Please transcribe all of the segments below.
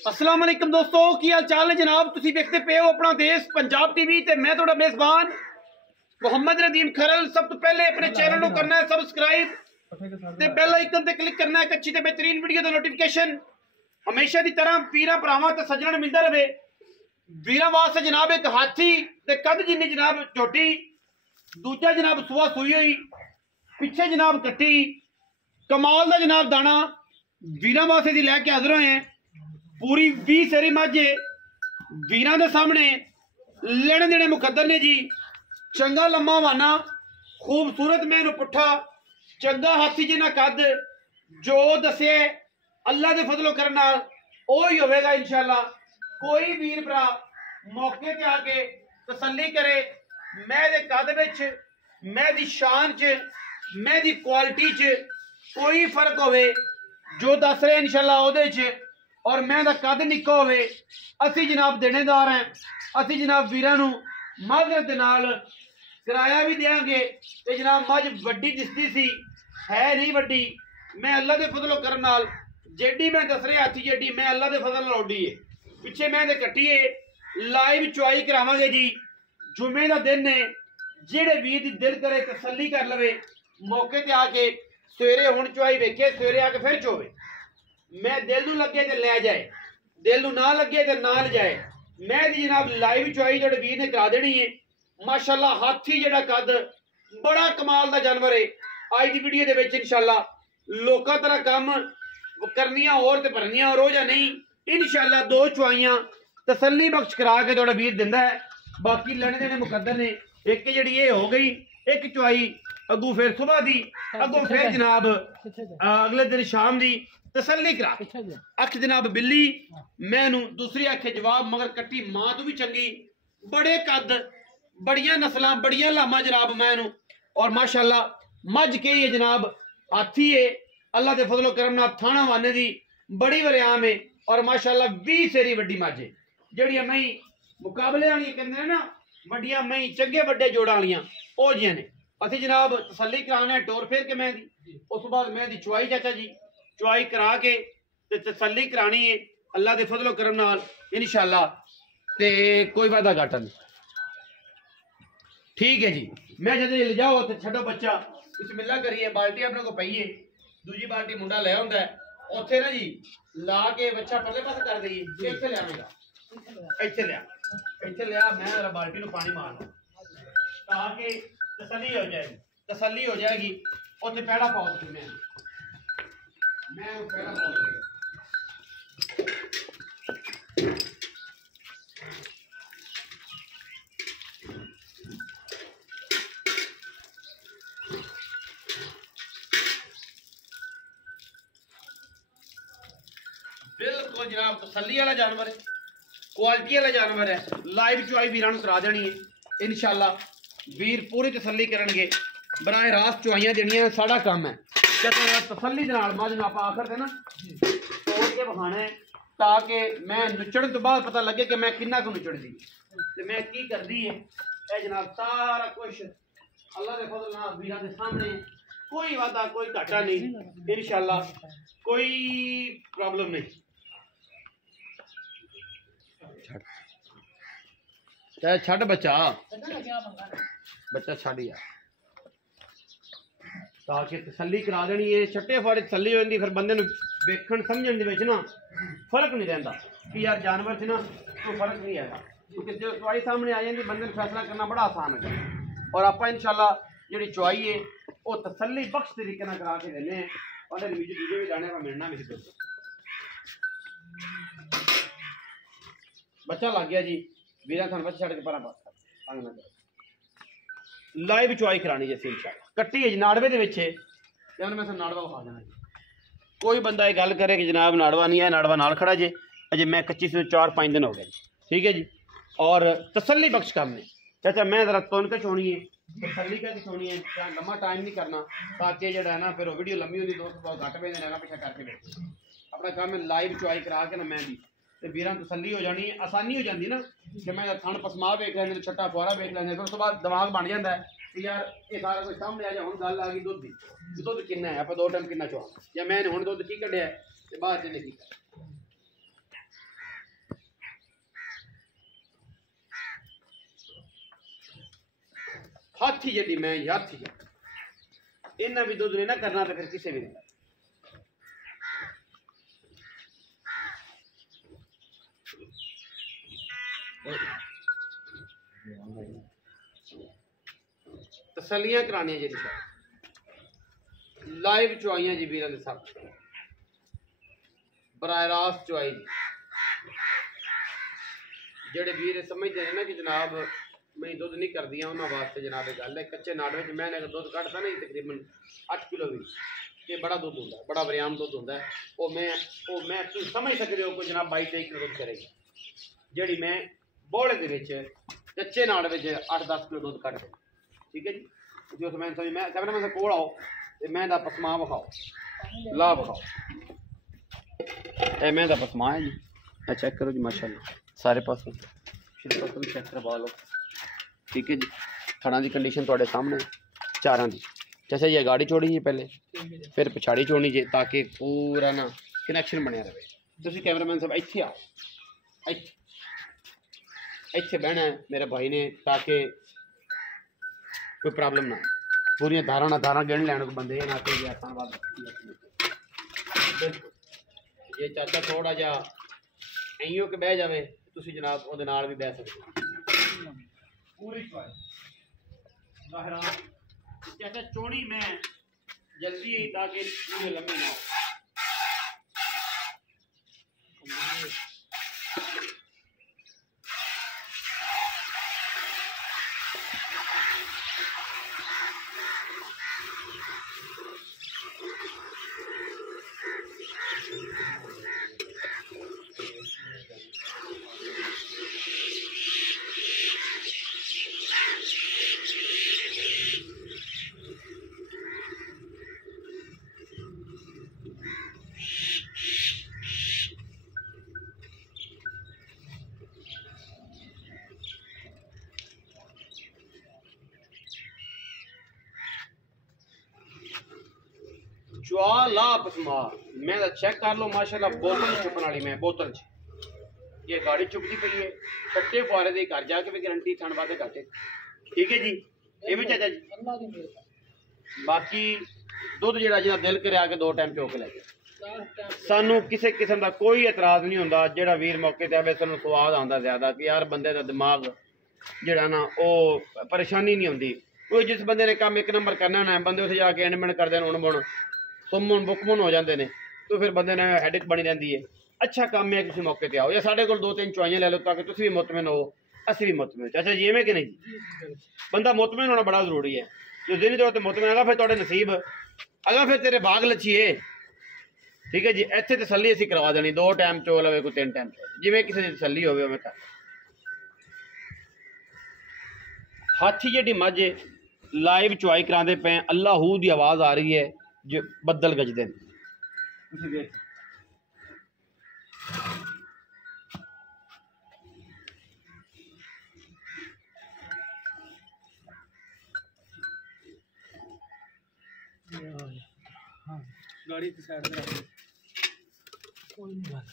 अस्सलाम वालेकुम दोस्तों, की हाल चाल है जनाब। तुसी देखते पे हो अपना देश पंजाब टीवी ते मैं थोड़ा मेजबान मोहम्मद नदीम खरल। सब तो पहले अपने चैनल को करना है सबसक्राइब ते बेल आइकन ते क्लिक करना है एक अच्छी ते बेहतरीन वीडियो दा नोटिफिकेशन हमेशा दी तरह पीरा भरावां ते सज्जणां नूं मिलदा रहे। वीरां वास्ते जनाब एक हाथी ते कद जिन्नी जनाब झोटी, दूजा जनाब सुआ सूई हुई, पिछे जनाब कट्टी कमाल दा जनाब दाना वीरां वास्ते दी लैके हाजिर होए हैं। पूरी 20 सेरी माझे वीरां दे सामने लेने देने मुकद्दर ने जी। चंगा लम्मा वाना खूबसूरत मैनू पुट्ठा चंगा हाथी जिन्ना कद जो दसे अल्लाह दे फजलो करन नाल ओही होवेगा इंशाअल्लाह। कोई वीर भरा मौके ते आके तसल्ली करे मैं दे कद विच, मैं दी शान च, मैं दी क्वालिटी च कोई फर्क होवे जो दस रहे इंशाअल्लाह ओदे च और मैं दा कद निक्का होवे असी जनाब देनेदार हैं। असी जनाब वीरां नूं माजरत दे नाल किराया भी देंगे ते जनाब मझ वड्डी दिसदी सी है नहीं वड्डी। मैं अल्लाह दे फजलो करन नाल जेडी मैं दस रहा हाथी जेडी मैं अल्लाह दे फजल नाल उड्डी है। पिछे मैं दे कट्टिए लाइव चुआई करावांगे जी। जुमे दा दिन ने जेड़े वीर दी दिल करे तसल्ली कर लवे मौके ते आके सवेरे हुण चुआई वेखे सवेरे आके फिर चोवे। मैं दिल नूं लगे ते लै जाए, दिल नूं ना लगे ते ना ले जाए। मैं दी जनाब लाइव चुआई जेड़े वीर ने करा देनी है। माशाअल्लाह हाथी जेड़ा कद बड़ा कमाल दा जानवर है। आज दी वीडियो दे विच इंशाअल्लाह लोकां तरह काम करनियां और ते भरनियां रोजा नहीं। इंशाअल्लाह दो चुआइयां तसल्ली बख्श करा के थोड़ा वीर दिंदा है। बाकी लेने देने मुकद्दर ने। एक जेड़ी ये हो गई एक चुआई अगू फिर सुबह दी अगू फिर जनाब अगले दिन शाम दी तसल्ली करा। अख जनाब बिल्ली मैनू दूसरी अख जवाब मगर कट्टी मां तो भी चंगी बड़े कद बड़िया नस्लां बड़िया लामा जनाब मैनू और माशाअल्लाह मझ के ही है जनाब हाथी है। अल्लाह के फजलो करम नाल थाना वाने दी बड़ी वरियाम है और माशाअल्लाह 20 सेरी वड्डी मझ है जेड़ियां मई मुकाबले वाली कहंदे ना वड्डियां मई चंगे वड्डे जोड़ा वालियां ओ जियां ने। असी जनाब तसल्ली कराने टोर फेर के मैं दी उस बाद मैं दी चुआई चाचा जी चुआई करा के ते तसल्ली करानी है अल्लाह के फजलो करम नाल इंशाअल्लाह ते कोई वादा घाटा नहीं। ठीक है जी। मैं जब ले जाओ तो छड्डो बच्चा बिस्मिल्लाह करिए बाल्टी अपने को पईए दूजी बाल्टी मुंडा ले आंदा है उत्थे ना जी ला के बच्चा परले पासे कर दईए इत्थे ले आवेगा इत्थे लिया मैं जरा बाल्टी नूं पानी मारना ताकि तसल्ली हो जाएगी उत्थे पैड़ा पाओ तुसीं मैं पैड़ा पाओ बिल्कुल जनाब तसल्ली वाला जानवर है क्वालिटी वाला जानवर है। लाइव चुआई वीरां नूं करा देनी है इंशाअल्लाह। वीर पूरी तसल्ली करनगे बराह रास्त चुआइयां देनियां साडा काम है। तसल्ली दे नाल मझ नूं आपां आखर ते ना तोड़ के बखाना है ताकि मैं नुचड़न तो बाद पता लगे कि मैं किन्ना को नुचड़दी ते मैं की करदी है। ए जनाब सारा कुछ अल्लाह दे फजल नाल वीरां दे सामने कोई वादा कोई घाटा नहीं इंशाअल्लाह कोई प्रॉब्लम नहीं। छड़ बच्चा छड़ यार ताकि तसल्ली करा देनी है। छट्टे फाड़े तसल्ली हो जाती फिर बंदे वेखण समझण दे विच ना फर्क नहीं रहिंदा कि यार जानवर च ना कोई फर्क नहीं आएगा क्योंकि जो चुआई सामने आ जाती बंदे फैसला करना बड़ा आसान है। और आप इंशाअल्लाह जी चुआई है वो तसल्ली बख्श तरीके नाल करा के देने और दूजे भी जाने का मिलना मेरे बच्चा लग गया जी। वीरा थानू बच्चा छड़ के परा पास लाइव चुआई करानी जैसे इंशाअल्लाह कट्टी है नाड़वे दे विच है मैं नाड़वा खा देना जी। कोई बंदा ये गल करे कि जनाब नाड़वा नहीं है नाड़वा नाल खड़ा जे अजे मैं कच्ची से 4-5 दिन हो गए ठीक है जी। और तसल्ली बख्श काम ने चाचा मैं जरा तुन के छोनी है तसल्ली करके छोनी है लम्बा टाइम नहीं करना ताकि जो है ना फिर वह वीडियो लंबी होती दोस्त बहुत घट पे रहना पिछा करके बैठे अपना काम है लाइव चुआई करा के ना मैं दी तो वीरां तसल्ली हो जानी आसानी हो जाती ना कि मैं थन पसमा वेख लैंदे छट्टा फुआरा वेख लैंदे फिर उस बाद दिमाग बन जाता है कि यार ये सारा कुछ सामने आ जाए हुण गल आ गई दुध की दुध किन्ना है आप 2 टाइम किन्ना चुआ या मैंने हुण दुध की कढ़िया है बाद च नहीं हाथी जी मैं हाथी इन्ना भी दुध नहीं ना करना तो फिर किसी भी नहीं। तसलियां करानियां जी लाइव चुआइयां जी वीर सब बराह रास्त चुआई जी जेडे वीर समझते हैं ना कि जनाब मैं दुध नहीं कर दिया उन्होंने वास्ते जनाब गल है। कच्चे नाड़ में मैंने अगर दुध कटता नहीं तकरीबन 8 किलो भी ये बड़ा दुध होंगे बड़ा बरियाम दुध होंगे वो मैं तुम समझ सकते हो कोई जनाब 22-23 किलो दुध करेगी जी मैं बोले के कच्चे नाड़ में 8-10 किलो दुध कट दे। ठीक है जी उस मैं समझ मैं कैमरा मैन से कोल आओ तो मैं पसमा विखाओ ला विखाओ मैं पसमा है जी चेक करो जी माशाल्लाह सारे पासों चेक करवा लो। ठीक है जी थड़ा की कंडीशन थोड़े सामने चारों की जैसे ये गाड़ी छोड़ी जी पहले फिर पिछाड़ी छोड़नी जी ताकि पूरा ना कनैक्शन बनया रहे। तुम कैमरामैन साहब इत्थे आओ इत्थे बहना है मेरे भाई ने ताकि कोई प्रॉब्लम ना पूरी धारा गिन लैन को बंदे ना कोई आसान बात ये चाचा थोड़ा जा इं के बह जाए तुम जनाब वो भी बह सकते पूरी चाचा चोनी मैं जल्दी ताकि पूरे लम्बे ना हो। चुआ ला पसमा मैं चेक कर लो माशाल्लाह बोतल चुपन वाली मैं बोतल ये गाड़ी चुपती पई है छट्टे फुआरे दी घर जाके भी गारंटी ठंड वादे घाटे। ठीक है जी ये भी चाचा जी बाकी दुध जेड़ा जिहदा दिल करे आके 2 टाइम चोक ले सानू किसी किस्म का कोई एतराज नहीं होंदा जेड़ा वीर मौके ते आवे सानू स्वाद आंदा ज्यादा कि यार बंदे दा दिमाग जेड़ा ना ओ परेशानी नहीं होंदी कोई जिस बंदे ने काम एक नंबर करना ना बंदे उसे जाके एंडमेंट कर देन उन बुन सुमन बुकमन हो जाते हैं तो फिर बंदे ने हैडिक बनी रहती है। अच्छा काम है किसी मौके पर आओ या साढ़े को 2-3 चुआइयां ले लो ताकि तुम भी मुतमिन हो असं भी मुतमिन हो। चाचा जी में कि नहीं बंदा मुतमिन होना बड़ा जरूरी है जो दिन तौर पर मुतमिन आगा फिर थोड़े नसीब अगर फिर तेरे बाग लच्छिए। ठीक है जी इतने तसली असी करवा देनी 2 टाइम चो लवे कोई 3 टाइम जिमें किसी की तसली हो कर हाथी जी मझ लाइव चुआई कराते पे अल्लाह की आवाज़ आ रही है जो बदल गजदे गाड़ी की साइड में कोई नहीं बात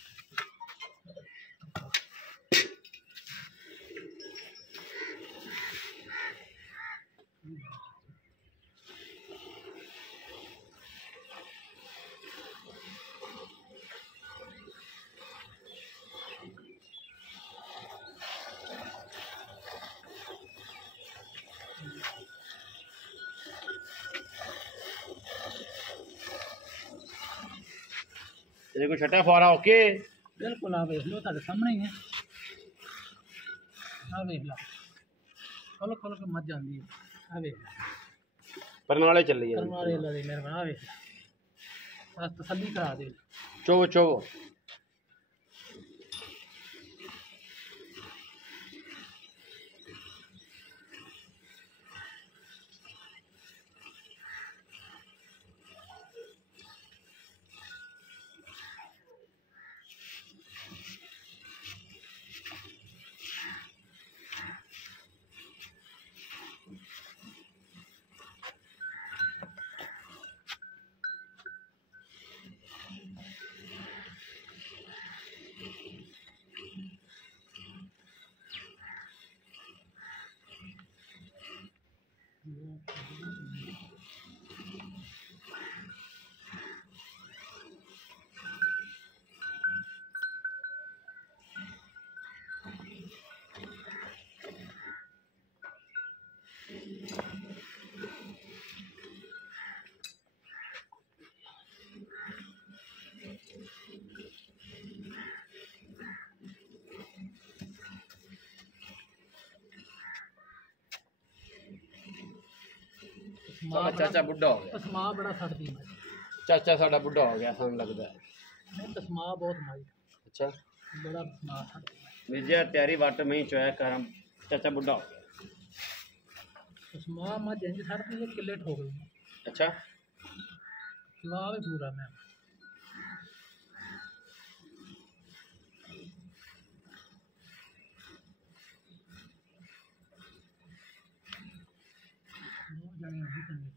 देखो छठा फुआरा ओके बिल्कुल आ देख लो तेरे सामने ही है आ देख लो खोलो खोलो के मत जाती है आ देख परनाले चल रही है परनाले ला दे मेरे बना देख बस तसल्ली करा दे चोवो चोवो ਸਾਡਾ ਚਾਚਾ ਬੁੱਢਾ ਹੋ ਗਿਆ। ਤਸਮਾ ਬੜਾ ਛੱਡਦੀ ਮੈਂ। ਚਾਚਾ ਸਾਡਾ ਬੁੱਢਾ ਹੋ ਗਿਆ ਸਾਨੂੰ ਲੱਗਦਾ ਹੈ। ਨਹੀਂ ਤਸਮਾ ਬਹੁਤ ਮਾਈ। ਅੱਛਾ ਬੜਾ ਤਸਮਾ ਛੱਡਦੀ ਮੈਂ। ਵਿਜੇ ਤਿਆਰੀ ਵੱਟ ਮੈਂ ਚੋਇਆ ਕਰਮ ਚਾਚਾ ਬੁੱਢਾ ਹੋ ਗਿਆ। ਤਸਮਾ ਮੈਂ ਜਿੰਜ ਛੱਡਦੀ ਹੈ ਕਿੱਲੇ ਠੋਕ ਲਈ। ਅੱਛਾ ਜਵਾਬ ਹੀ ਪੂਰਾ ਮੈਂ। ਜਾਣੇ ਨਹੀਂ ਕਰਨੀ।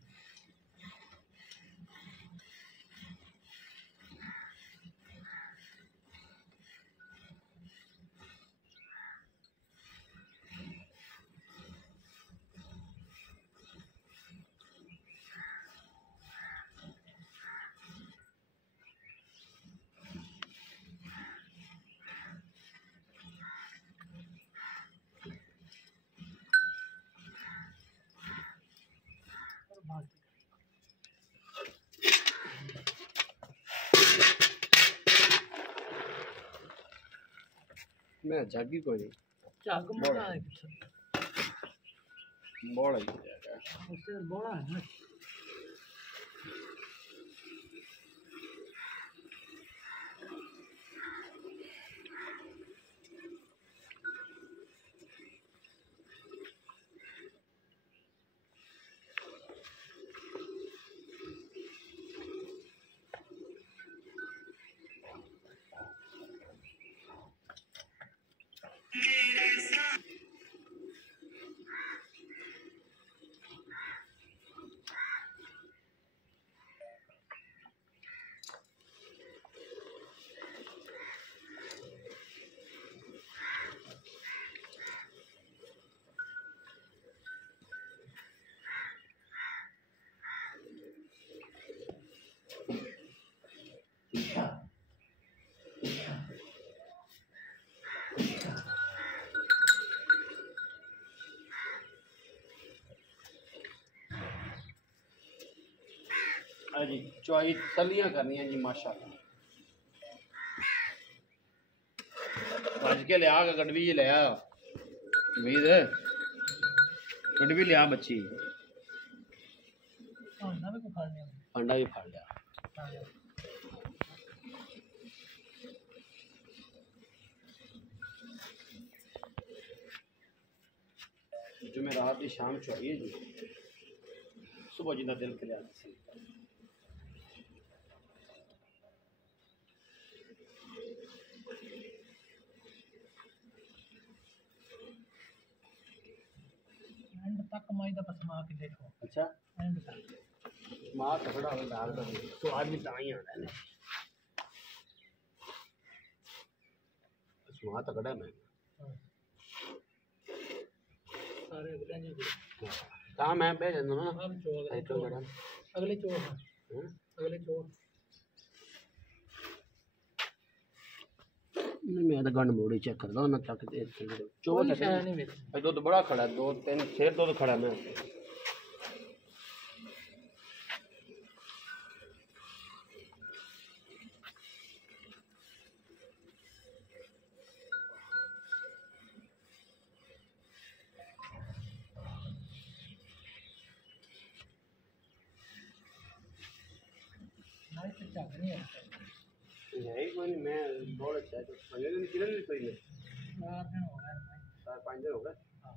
मैं जागी कोई नहीं ਝੱਗ ਮੋੜਾ ਹੈ बड़ा ही जाएगा। उससे बड़ा है ना। हाँ जी चौई सलियां करनियां जी माशाल्लाह। भज के लिया गडवी जी लिया उम्मीद गडवी लिया बच्ची अंडा भी खा लिया। अंडा भी फाड़ लिया। जुमेरात की शाम चौई है जी सुबह जिंदा दिल के लिया। एंड तक माई दा पसमा के देखो। अच्छा एंड तक मां तगड़ा हो दाल का तो आज भी ताई आना है मां तगड़ा मैं सारे अगले ने कहां मैं भेज दूं ना हम चो अगले चो अगले चो मैं तो गंड मोड़ी चेक करदा ना तक दे चो नहीं मेरे दूध बड़ा खड़ा है 2-3 6 दूध खड़ा मैं नहीं तो चल नहीं है यही कोई नहीं मैं बहुत अच्छा है तो पंजे दिन कितने दिन सोई है 4 दिन हो गए 4-5 दिन हो गए। हां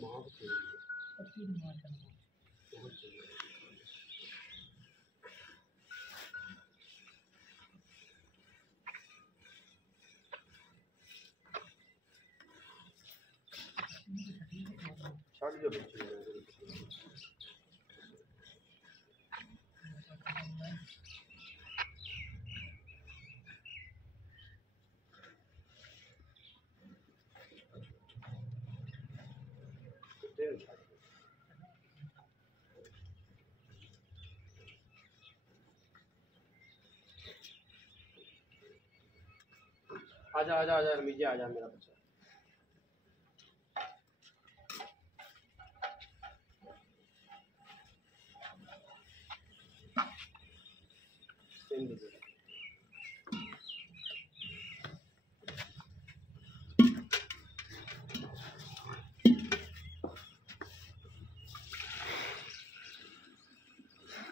मां को अच्छी माशाल्लाह छाड़ जो बच्चे आजा आजा आजा रमीजे आजा मेरा बच्चा।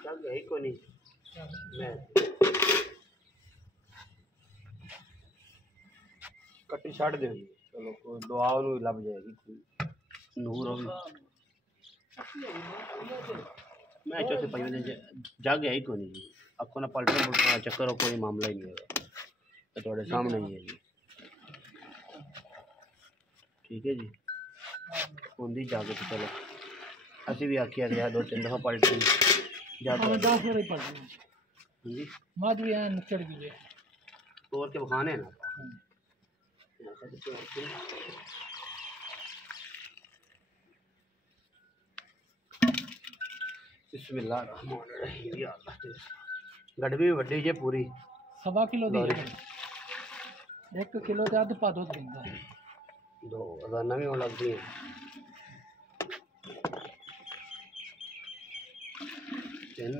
चल गई को नहीं मैं कट्टी छड़ दे चलो कोई दुआ ਨੂੰ ਲੱਭ ਜਾਏਗੀ ਕੋਈ ਨੂਰ ਹੋਵੇ मैं चौथे पाई में जग है ही कोई नहीं जी आपको ना पलटना पुलटना चक्कर कोई मामला ही नहीं है तो थोड़े सामने ही है जी ठीक है जी होंदी जाके तो चलो असी भी आखिया गया 2-3 दफा पलटी जाता 10 बार ही पलटना जी माद भी यहां चढ़ गई तोड़ के बखाने ना बिस्मिल्लाह रहमान रहीम या अल्लाह गड़बी वड्डी जे पूरी 1.25 किलो दी 1 किलो का आधा पा दूध दिंदा है 2 अजाना भी होने लगती है तीन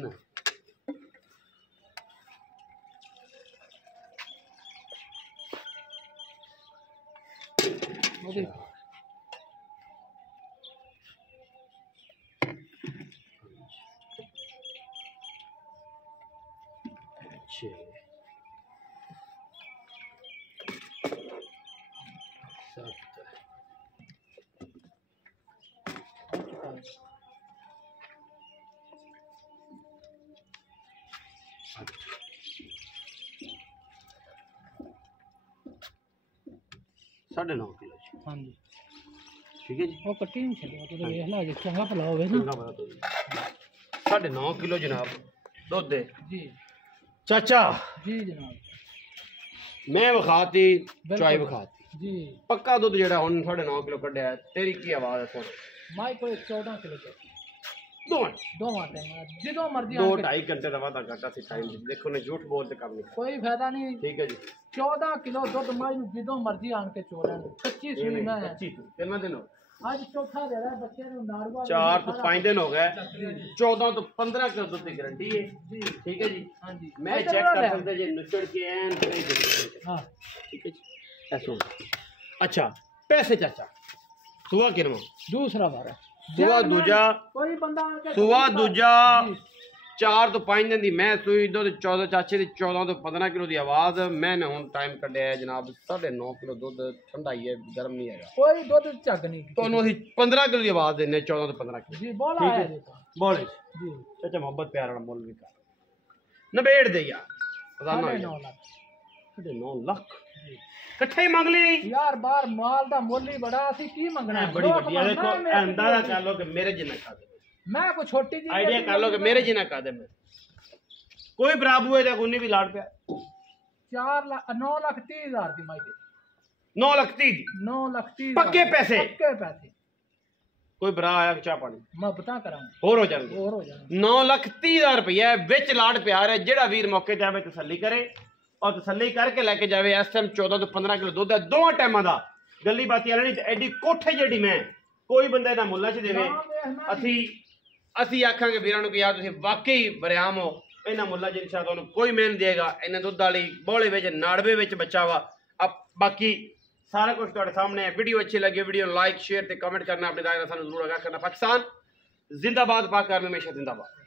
साढ़े 9 किलो हाँ जी ठीक है जी वो कट्टी नहीं छड़िया तो देख ला जे चंगा भला होवे ना 9.5 किलो जनाब दूध दे जी चाचा जी जनाब मैं विखाती चाय विखाती जी पक्का दूध जेड़ा हुन 9.5 किलो कढ़या तेरी की आवाज है सुन माई कोई 14 किलो दो टाइम जो मर्जी 2-2.5 घंटे का वादा घाटा सी टाइम देखो ने झूठ बोलते काम नहीं कोई फायदा नहीं ठीक है जी 14 किलो दूध माई जो मर्जी आन के चोरा कच्ची सुई में कच्ची कितना दिन हो आज चौथा दे रहा है बच्चे नु नारवा 4 तो 5 दिन हो गए 14 तो 15 किलो दूध की गारंटी है जी ठीक है जी हां जी मैं चेक कर सकते जी नुचड़ के एन हां ठीक है जी ऐसा अच्छा पैसे चाचा सुवा किरमा दूसरा बार सुवा दूजा कोई बंदा सुवा दूजा 4 तो 5 दिन दी मैं सुई दो 14 चाचे दी 14 तो 15 किलो दी आवाज मैंने हुन टाइम कढ़या है जनाब 9.5 किलो दूध ठंडा ही है गर्म नहीं है कोई दूध चग नहीं तोनु ਅਸੀਂ 15 किलो दी आवाज देने 14 तो 15 किलो जी बोला है बोले जी चाचा मोहब्बत प्यार वाला मोल भी कर नबेड़ दे यार 9 लाख कट्ठे मंग ली यार बार माल दा मोल ही बड़ा सी की मंगना है बड़ी बढ़िया देखो अंदाजा कर लो कि मेरे जिन्ना खा दे मैं को छोटी जी आईडिया कर लो कि मेरे जिन्ना खा दे मैं कोई बराबर हुए दा कोई भी लाड पे 9 लाख 30 हजार दी माई दे 9 लाख 30 पक्के पैसे कोई बरा आया चाह पानी मैं बता करा और हो जाएंगे 9 लाख 30 हजार रुपया विच लाड प्यार है जेड़ा वीर मौके ते आवे तसल्ली करे और तसल्ली करके लेके जावे इस टाइम 14 तो 15 किलो दूध है दो टाइमां दा गली बाती वाली नहीं एडी कोठे जेडी मैं कोई बंदा ना मुल्ला च देवे ਅਸੀਂ ਆਖਾਂਗੇ ਵੀਰਾਂ ਨੂੰ ਕਿ ਯਾਰ ਤੁਸੀਂ ਵਾਕਈ ਬਰਿਆਮ ਹੋ ਇਹਨਾਂ ਮੁੱਲਾ ਜੀ ਇਨਸ਼ਾ ਤੁਹਾਨੂੰ ਕੋਈ ਮਿਹਨ ਦੇਗਾ ਇਹਨਾਂ ਦੁੱਧ ਵਾਲੀ ਬੋਲੇ ਵਿੱਚ ਨਾੜਵੇ ਵਿੱਚ ਬੱਚਾ ਵਾ ਬਾਕੀ ਸਾਰਾ ਕੁਝ ਤੁਹਾਡੇ ਸਾਹਮਣੇ ਹੈ ਵੀਡੀਓ अच्छी लगी वीडियो लाइक शेयर ਤੇ कमेंट करना अपने दायरा ਸਾਨੂੰ ਜ਼ਰੂਰ आगाह करना पाकिस्तान जिंदाबाद पाक आर्मी हमेशा जिंदाबाद।